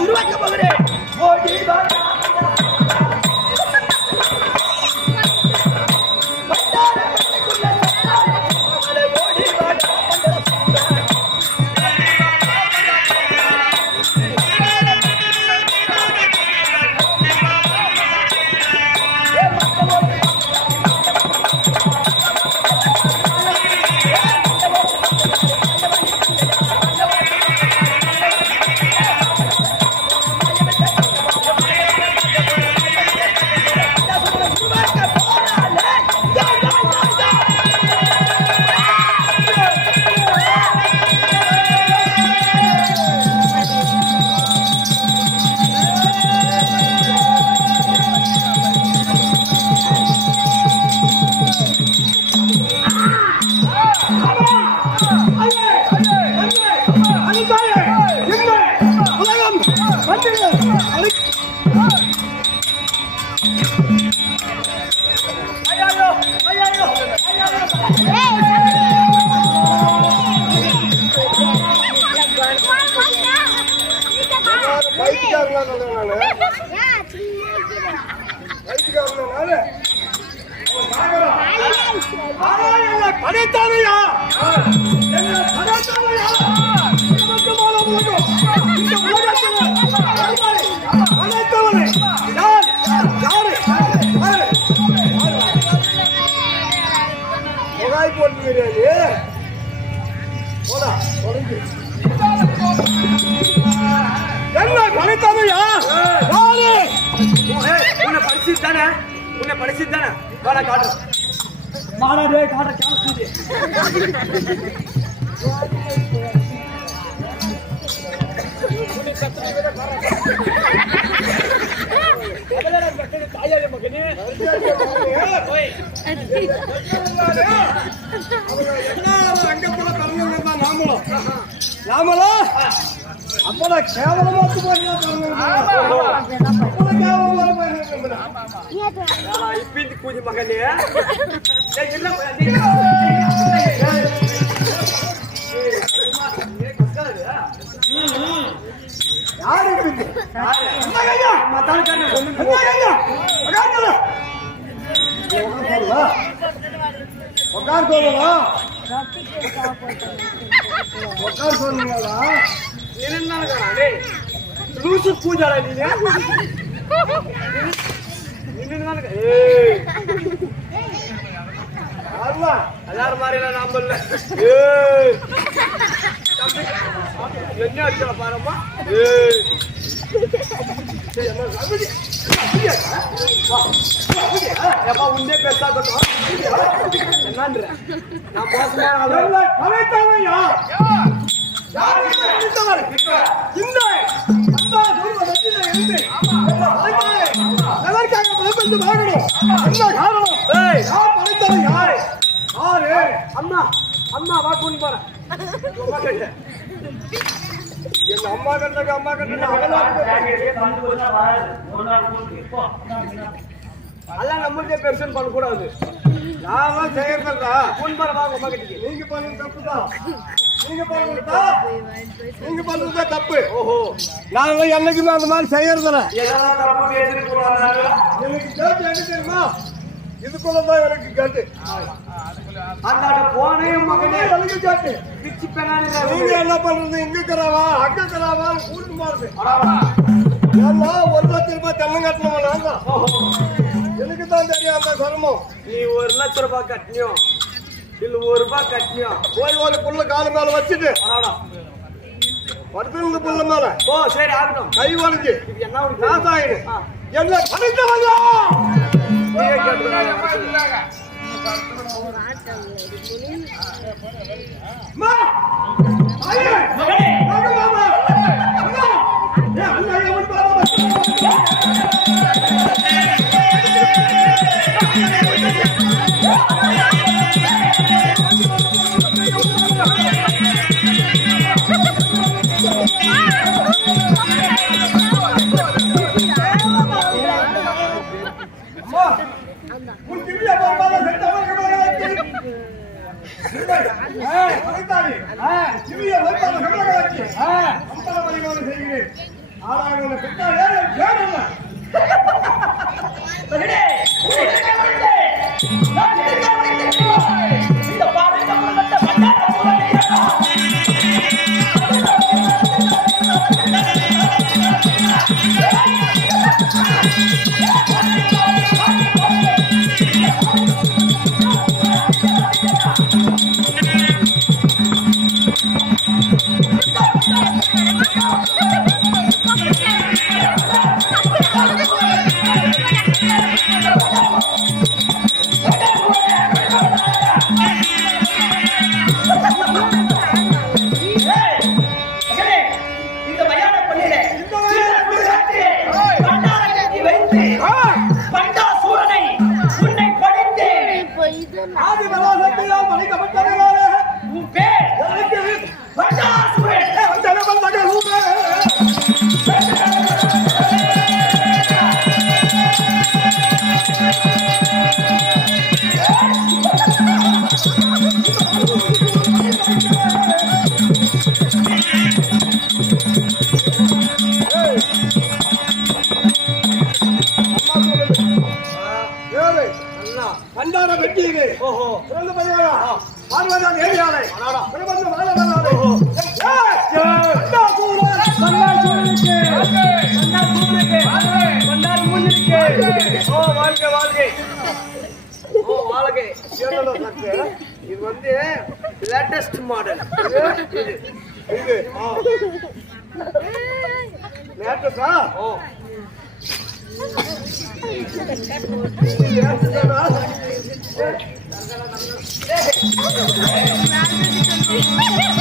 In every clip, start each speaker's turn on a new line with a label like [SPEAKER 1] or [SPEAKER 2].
[SPEAKER 1] உருவாக்க போகிறேன். தானே? உன்னை படிச்சுட்டு தானே? வாடா காட்டுறேன்
[SPEAKER 2] அப்பட கேவலமா
[SPEAKER 1] மகனே?
[SPEAKER 2] உட்காருங்க. உட்கார் சொல்லலா உட்கார் சொல்லுங்களா
[SPEAKER 1] லூசு பூஜாடா நீங்க
[SPEAKER 2] யாருமா
[SPEAKER 1] எல்லாரும் மாதிரி நாம இல்ல. என்ன அடிச்சல பாருமா உன்னே கட்டும் என்னன்ற? நான்
[SPEAKER 2] யார் இந்த வாங்கணும். என்ன காரணம்
[SPEAKER 1] ஏய்.
[SPEAKER 2] யார் படைத்தவர் யார்? யாரு?
[SPEAKER 1] அம்மா அம்மா வா கூட்டி அம்மா கேட்ட.
[SPEAKER 2] எங்க அம்மா கண்டக்கு அம்மா கண்டக்கு
[SPEAKER 1] எல்லாம் நம்மளுக்கே பெருசுன்னு பண்ணக்கூடாது.
[SPEAKER 2] நாம
[SPEAKER 1] கூட்டி போற வாங்க அம்மா கிட்டக்கு
[SPEAKER 2] நீங்க பண்ணது தப்புதான் நீங்க நீங்க பண்ணதுதா தப்பு.
[SPEAKER 1] ஓஹோ
[SPEAKER 2] நாங்க என்னைக்குமே அந்த மாதிரி செய்யறதில்ல. எனக்கு கேட்டு என்ன தெரியுமா? இதுக்குள்ளதான் எனக்கு கேட்டு.
[SPEAKER 1] அந்த போனே மகனே.
[SPEAKER 2] எனக்கு கேட்டு. நீங்க என்ன பண்றது? இங்க இருக்கிறாவா அங்க இருக்கிறாவா? கூட்டு ஏன்னா ஒரு லட்சம் ரூபாய் தென்னம் கட்டணும் தான் எனக்கு தான் தெரியும் அந்த சிரமம்.
[SPEAKER 1] நீ ஒரு லட்ச ரூபாய் கட்டினியோ. இல்ல ஒரு ரூபாய் கட்டினியோ?
[SPEAKER 2] போய் ஒரு புள்ள காலு மேல வச்சுட்டு.
[SPEAKER 1] பரவாயில்ல
[SPEAKER 2] படுத்து புள்ள மேல.
[SPEAKER 1] ஓ சரி ஆகட்டும்.
[SPEAKER 2] கை
[SPEAKER 1] இது என்ன ஒரு
[SPEAKER 2] நாசாயிடு. என்ன! ஐயே! வாங்க மாமா! ஆளானவங்க பெற்றாலே
[SPEAKER 1] பேரல்ல வாழ்க்கை வாழ்க்கை ஓ வாழ்க்கை? இது வந்து லேட்டஸ்ட் மாடல்
[SPEAKER 2] இது. ஆ. லேட்டஸ்டா?
[SPEAKER 1] ஓ
[SPEAKER 2] இது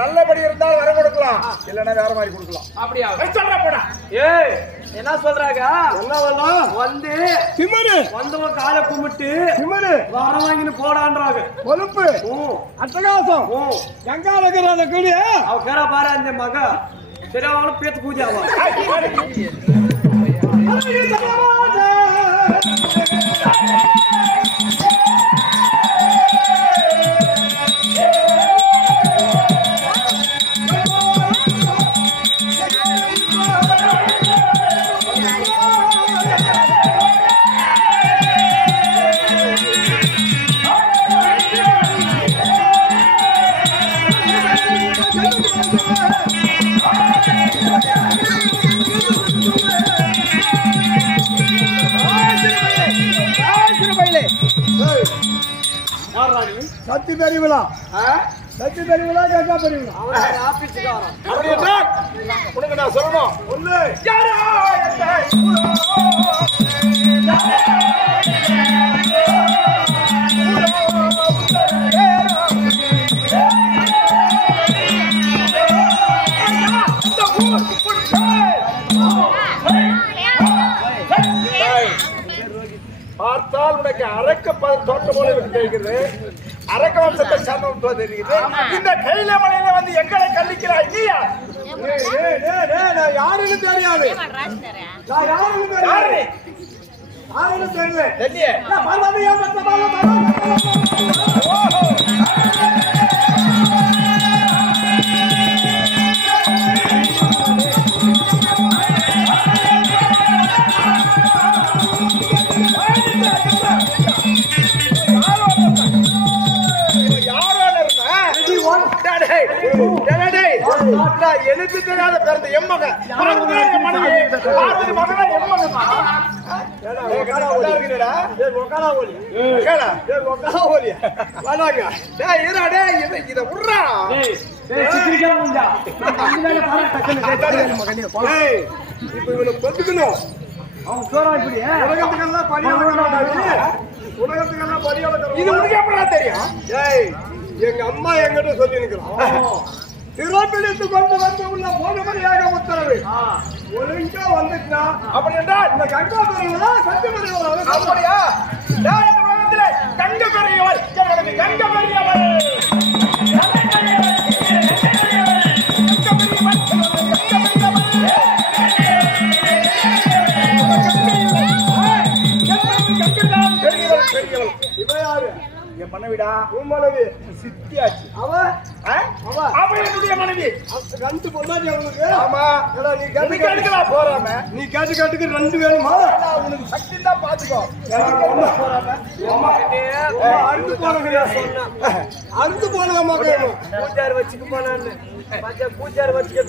[SPEAKER 3] நல்லபடி இருந்தால் வர கொடுக்கலாம். இல்லைன்னா வேற மாதிரி கொடுக்கலாம்.
[SPEAKER 1] அப்படியா?
[SPEAKER 3] சொல்ற போடா.
[SPEAKER 1] ஏய் என்ன சொல்றாங்க?
[SPEAKER 2] என்ன வேணும்?
[SPEAKER 1] வந்து
[SPEAKER 2] திமிரு.
[SPEAKER 1] வந்தவன் காலை கும்பிட்டு
[SPEAKER 2] திமிரு.
[SPEAKER 1] வர வாங்கின்னு போடான்றாங்க.
[SPEAKER 2] கொழுப்பு. அட்டகாசம். எங்க இருக்கிற அந்த கிளி
[SPEAKER 1] அவ பேர பாரு அந்த மக. சரி அவளும் பேத்து பூஜை ஆவா
[SPEAKER 2] கேட்கா பெரியவிழா
[SPEAKER 1] அவன் ஆபீஸுக்காரன்.
[SPEAKER 3] அப்படி என்றால் உனக்கு நான் சொல்லணும்.
[SPEAKER 2] ஒண்ணு
[SPEAKER 3] பார்த்தால் உனக்கு அரக்க ப- தோற்றம் போல எனக்கு தெரிகிறது அரக்க வம்சத்தை சார்ந்தவன் தெரிகிறது இந்த கையில மலையில வந்து எங்களை கண்டிக்கிறாய் நீயா?
[SPEAKER 2] ஏய், ஏய், ஏய், ஏய், நான் யாருன்னு தெரியாது. யாருன்னு
[SPEAKER 3] யாரு
[SPEAKER 2] தெரியாது.
[SPEAKER 3] நீ?
[SPEAKER 2] யாருன்னு தெரியல.
[SPEAKER 1] முண்டா இந்த பாரு டக்குனு
[SPEAKER 2] ஏய், இப்ப இவனை கொத்துக்கணும்.
[SPEAKER 1] அவன் சோறா இப்படி
[SPEAKER 2] உலகத்துக்கெல்லாம் பணியாளர். உலகத்துக்கெல்லாம் பணியாளர்
[SPEAKER 3] இது உனக்கு எப்படா தெரியும்
[SPEAKER 2] எங்க அம்மா என்கிட்ட சொல்லி சிறப்பிடித்து கொண்டு வந்து உள்ள போனபடியாக உத்தரவு. ஒழுங்கா வந்துட்டா.
[SPEAKER 3] அப்படி என்றால்
[SPEAKER 2] இந்த கங்கா பெரியவளா சத்திய பெரியவளா
[SPEAKER 3] அப்படியா? டேய் இந்த உலகத்திலே கங்க எனக்கு கங்க பெரியவள்
[SPEAKER 2] பொண்டாட்டி அவனுக்கு
[SPEAKER 3] ஆமா
[SPEAKER 2] ஏடா, நீ கேட்டு
[SPEAKER 3] கேட்டுக்கலா போறாம
[SPEAKER 2] நீ கேட்டு கேட்டுக்கு ரெண்டு வேணுமா
[SPEAKER 3] உனக்கு சக்தி தான் பாத்துக்கோ
[SPEAKER 2] போனது
[SPEAKER 1] சொன்னேன்
[SPEAKER 2] அறுந்து போனதாம்மா கேட்கும்
[SPEAKER 1] பூஜார் வச்சுக்க போனான்னு பூஜார் வச்சுக்க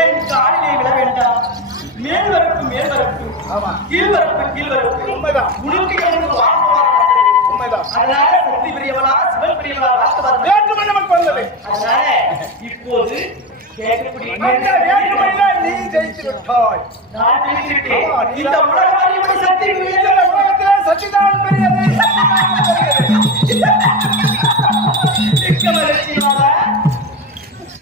[SPEAKER 3] ஏன் காலிலே விட வேண்டாம்.
[SPEAKER 4] மேல்வரப்பு மேல்வரப்பு கீழ்வரப்பு கீழ்வரப்பு
[SPEAKER 3] உண்மைதான்.
[SPEAKER 4] உனக்கு எனக்கு
[SPEAKER 3] உண்மைதான்.
[SPEAKER 4] அதனால சக்தி பெரியவளா சிவன் பெரியவளா
[SPEAKER 3] வார்த்தை வேண்டுமென
[SPEAKER 4] குழந்தை இப்போது
[SPEAKER 3] நீ ஜெயித்து விட்டாய்.
[SPEAKER 4] நான்
[SPEAKER 3] ஜெயிச்சிட்டேன்
[SPEAKER 4] இந்த உலகம் அறிவுடைய சக்தி
[SPEAKER 3] உலகத்திலே சக்திதான் பெரியது.